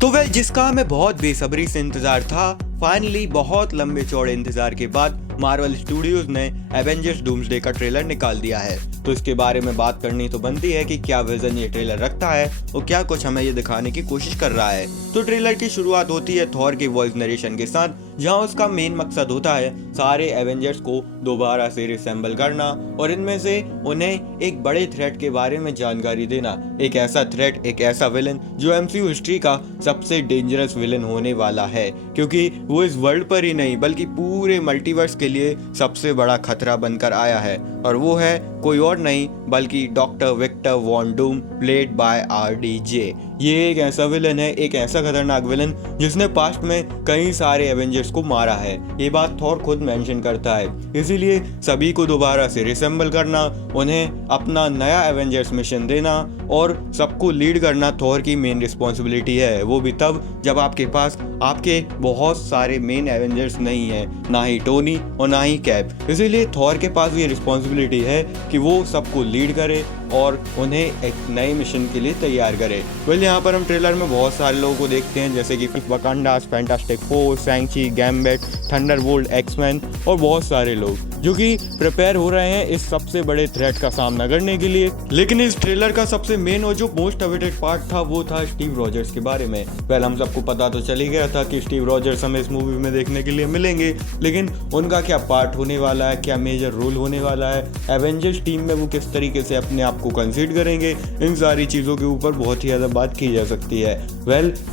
तो वह जिसका हमें बहुत बेसब्री से इंतजार था, फाइनली बहुत लंबे चौड़े इंतजार के बाद मार्वल स्टूडियोज ने एवेंजर्स डूम्सडे का ट्रेलर निकाल दिया है। तो इसके बारे में बात करनी तो बनती है कि क्या विजन ये ट्रेलर रखता है और क्या कुछ हमें ये दिखाने की कोशिश कर रहा है। तो ट्रेलर की शुरुआत होती है थॉर के वॉइस नरेशन के साथ, जहां उसका मेन मकसद होता है सारे एवेंजर्स को दोबारा से रिसेंबल करना और इनमें से उन्हें एक बड़े थ्रेट के बारे में जानकारी देना। एक ऐसा थ्रेट, एक ऐसा विलन जो एमसीयू हिस्ट्री का सबसे डेंजरस विलन होने वाला है, क्योंकि वो इस वर्ल्ड पर ही नहीं बल्कि पूरे मल्टीवर्स के लिए सबसे बड़ा खतरा बनकर आया है। और वो है कोई और नहीं बल्कि doctor Victor Von Doom, played by RDJ. ये एक ऐसा विलन है, एक ऐसा खतरनाक विलन जिसने पास्ट में कई सारे एवेंजर्स को मारा है। ये बात थॉर खुद मेंशन करता है। इसीलिए सभी को दोबारा से रिसेंबल करना, उन्हें अपना नया एवेंजर्स मिशन देना और सबको लीड करना थॉर की मेन रिस्पॉन्सिबिलिटी है। वो भी तब जब आपके पास आपके बहुत सारे मेन एवेंजर्स नहीं है, ना ही टोनी और ना ही कैप। इसीलिए थॉर के पास ये रिस्पॉन्सिबिलिटी है कि वो सबको लीड करे और उन्हें एक नए मिशन के लिए तैयार करे। यहाँ पर हम ट्रेलर में बहुत सारे लोगों को देखते हैं, जैसे कि Wakanda, Fantastic Four, Shang-Chi, Gambit, Thunderbolt, X-Men और बहुत सारे लोग जो कि प्रिपेयर हो रहे हैं इस सबसे बड़े थ्रेट का सामना करने के लिए। लेकिन इस ट्रेलर का सबसे मेन और जो मोस्ट अवेटेड पार्ट था वो था स्टीव रॉजर्स के बारे में। पहले हम सबको पता तो चल ही गया था कि स्टीव रॉजर्स हमें इस मूवी में देखने के लिए मिलेंगे, लेकिन उनका क्या पार्ट होने वाला है, क्या मेजर रोल होने वाला है, एवेंजर्स टीम में वो किस तरीके से अपने आप को कंसीड करेंगे, इन सारी चीज़ों के ऊपर बहुत ही ज़्यादा बात की जा सकती है।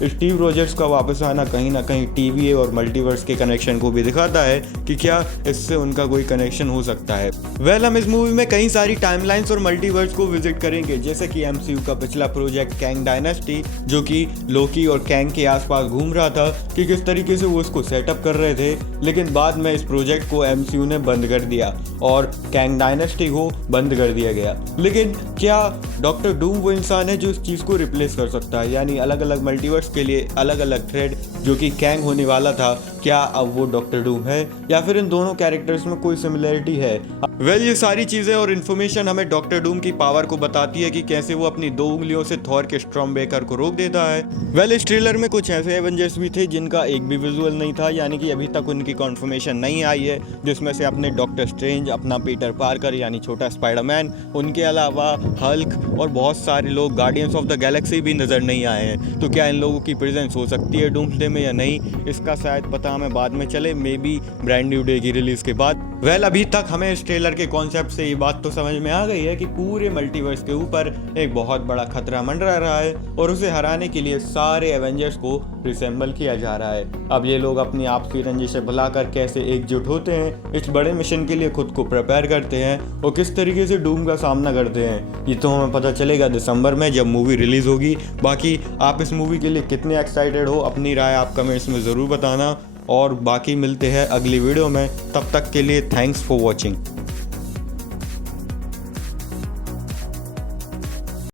स्टीव रॉजर्स का वापस आना कहीं ना कहीं टीवीए और मल्टीवर्स के कनेक्शन को भी दिखाता है कि क्या इससे उनका कोई कनेक्शन हो सकता है। हम इस मूवी में कई सारी टाइमलाइंस और मल्टीवर्स को विजिट करेंगे, जैसे कि एमसीयू का पिछला प्रोजेक्ट कैंग डायनेस्टी, जो कि लोकी और कैंग के आसपास घूम रहा था कि किस तरीके से वो इसको सेटअप कर रहे थे, लेकिन बाद में इस प्रोजेक्ट को एमसीयू ने बंद कर दिया और कैंग डायनेस्टी को बंद कर दिया गया। लेकिन क्या डॉक्टर डूम वो इंसान है जो इस चीज़ को रिप्लेस कर सकता है, यानी अलग अलग मल्टीवर्स के लिए अलग अलग थ्रेड जो कि कैंग होने वाला था, क्या अब वो डॉक्टर डूम है या फिर इन दोनों कैरेक्टर्स में कोई सिमिलरिटी है? ये सारी चीज़ें और इन्फॉर्मेशन हमें डॉक्टर डूम की पावर को बताती है कि कैसे वो अपनी 2 उंगलियों से थॉर के स्टॉर्मब्रेकर को रोक देता है। इस ट्रेलर में कुछ ऐसे एवेंजर्स भी थे जिनका एक भी विजुअल नहीं था, यानी कि अभी तक उनकी कन्फर्मेशन नहीं आई है, जिसमें से अपने डॉक्टर स्ट्रेंज, अपना पीटर पार्कर यानी छोटा स्पाइडरमैन, उनके अलावा हल्क और बहुत सारे लोग गार्डियंस ऑफ द गैलेक्सी भी नज़र नहीं आए हैं। तो क्या इन लोगों की प्रेजेंस हो सकती है डूम्सडे में या नहीं, इसका शायद पता हमें बाद में चले, may be brand new day की रिलीज के बाद। अभी तक हमें इस ट्रेलर के कॉन्सेप्ट से ये बात तो समझ में आ गई है कि पूरे मल्टीवर्स के ऊपर एक बहुत बड़ा खतरा मंडरा रहा है और उसे हराने के लिए सारे एवेंजर्स को रिसेंबल किया जा रहा है। अब ये लोग अपनी आपसी रंजिश से बुलाकर कैसे एकजुट होते हैं, इस बड़े मिशन के लिए खुद को प्रिपेयर करते हैं और किस तरीके से डूम का सामना करते हैं, ये तो हमें पता चलेगा दिसंबर में जब मूवी रिलीज होगी। बाकी आप इस मूवी के लिए कितने एक्साइटेड हो, अपनी राय आप कमेंट्स में ज़रूर बताना और बाकी मिलते हैं अगली वीडियो में। तब तक के लिए थैंक्स फॉर वॉचिंग।